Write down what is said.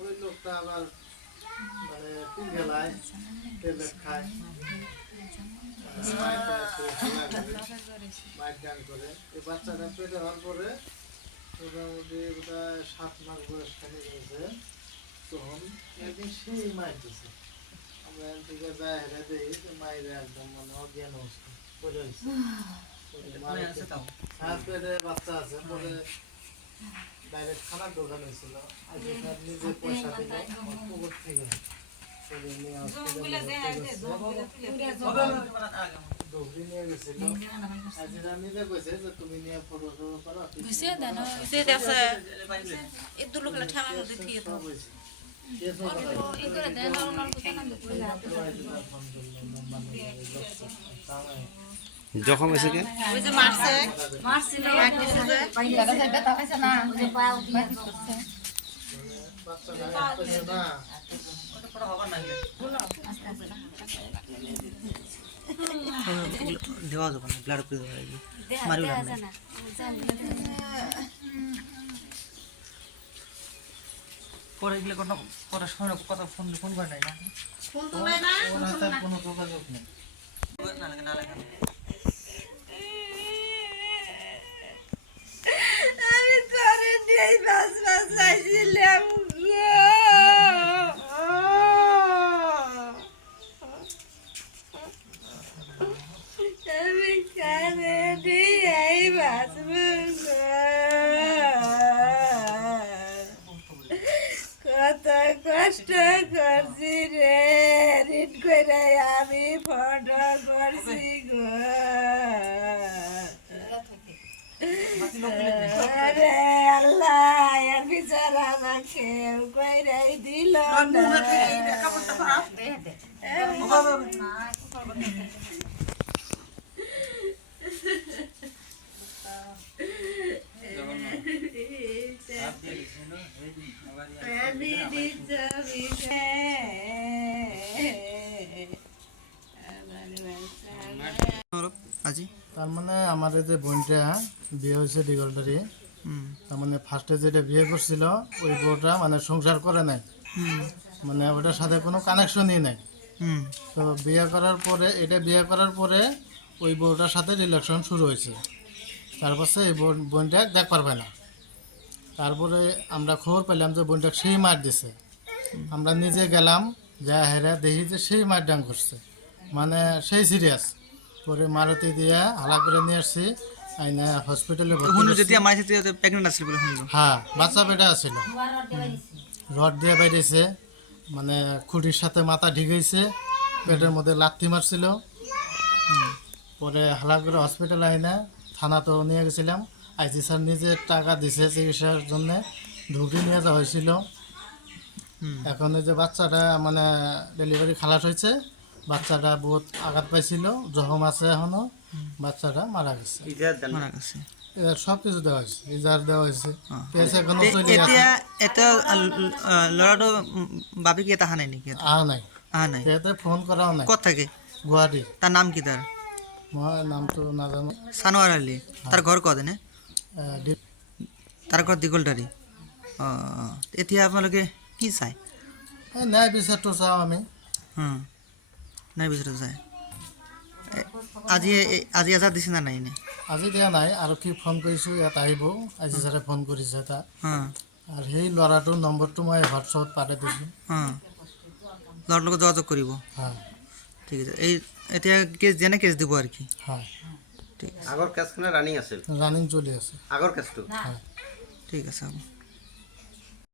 ওই লোকটা আবার মানে পিঙ্গেলায় ট্যাবলেট খায়, মাইট গান করে। এই বাচ্চাটা পেটে হওয়ার পরে মোটামুটি বোধহয় 7 মাস বয়স খালি হয়েছে, তখন একদিন সেই মাইট দিচ্ছে। আমরা এখান থেকে যাই হেরে দিই মাইরে একদম মানে অজ্ঞান অবস্থা পড়ে হয়েছে। হ্যাঁ, পেটে বাচ্চা আছে। পরে ডাইরেক্ট খানার দোকান হয়েছিল, নিজে পয়সা দিল পুকুর থেকে ধুবড়ি নিয়ে গেছিল। আজিরা নিজে কইছে যে তুমি নিয়ে ফটো করো, জখম হয়েছে কে? ওই যে মারছে মারছিল মারছে যে লাগা যায় ব্যথা হইছে না, ওই যে পাও মারতে করছে বাচ্চাটা কইছে না ওটা পড়া হবে না আস্তে আস্তে দেওয়া যাবে না, ব্লাড করে দেওয়া যাবে, মারিও না পরে এগুলো কোনো কথা শোনো, কথা ফোন ফোন করে নাই না, ফোন তো নাই না, ওর হাতে কোনো যোগাযোগ নেই। না লাগে না লাগে আমি তোরে নিয়ে বাস বাস আইছিলাম গো, আমি কারে নিয়ে বাস কত কষ্ট করছি রে, ঋণ করে আমি ফটো করছি গো, আরে আল্লাহ এর বিচার আমাকে কইরাই দিল না। আমি দিচ্ছি আজি তার মানে আমার এই যে বোনটা বিয়ে হয়েছে ডিগলটারি, তার মানে ফার্স্টে যেটা বিয়ে করছিল ওই বউটা মানে সংসার করে নাই, মানে ওটার সাথে কোনো কানেকশনই নাই। তো বিয়ে করার পরে বিয়ে করার পরে ওই বউটার সাথে রিলেশন শুরু হয়েছে। তারপর সে এই বোনটা দেখ পারবে না। তারপরে আমরা খবর পেলাম যে বোনটা সেই মার দিছে। আমরা নিজে গেলাম, যা হেরা দেখি যে সেই মার ডাং করছে, মানে সেই সিরিয়াস। পরে মারুতি দিয়ে হালা করে নিয়ে আসছি, আইনা হসপিটালে হ্যাঁ বাচ্চা বেটা আছিল, রড দিয়ে বাইরেছে, মানে খুঁটির সাথে মাথা ঢিকেছে, পেটের মধ্যে লাথি মারছিল। পরে হালা করে হসপিটালে আইনা থানা তো নিয়ে গেছিলাম। আইসি স্যার নিজে টাকা দিছে চিকিৎসার জন্যে, ধুবড়ি নিয়ে যাওয়া হয়েছিল। এখন এই যে বাচ্চাটা মানে ডেলিভারি খালাস হয়েছে, বাচ্চাটা বহুত আঘাত পাইছিল, জখম আছে এখনো, বাচ্চাটা মারা গেছে। মারা গেছে, সব কিছু দেওয়া হয়েছে, ইজার দেওয়া হয়েছে, কেস এখনো চলে আছে। এতিয়া এটা ল'ৰাটো বাপে কি এটা অহা নাই নেকি? নাই, অহা নাই, সিহঁতে ফোন কৰাও নাই। ক'ত থাকে? গুৱাহাটী। তাৰ নাম কি? তাৰ মই নামটো নাজানো। চানোৱাৰ আলি। তাৰ ঘৰ ক'ত এনে? দি- তাৰ ঘৰ দীঘলটাৰী। অঁ, এতিয়া আপোনালোকে কি চায়? এই ন্যায় বিচাৰটো চাওঁ আমি। নাই বিচাৰটো চায়। আজি আজি এজাহাৰ দিছে না নাই এনে? আজি দিয়া নাই, আৰক্ষীক ফোন কৰিছোঁ, ইয়াত আহিব। আজি ছাৰে ফোন কৰিছে তাক, আৰু সেই ল'ৰাটোৰ নম্বৰটো মই হোৱাটছআপত পাঠাই দিছোঁ। ল'ৰাটোৰ লগত যোগাযোগ কৰিব। হয় ঠিক আছে, এই এতিয়া কেছ যেনে কেছ দিব আৰু কি? হয়, ঠিক আছে, আগৰ কেছখনে ৰানিং আছিল, ৰানিং চলি আছে। আগৰ কেছটো হয়। ঠিক আছে হ'ব।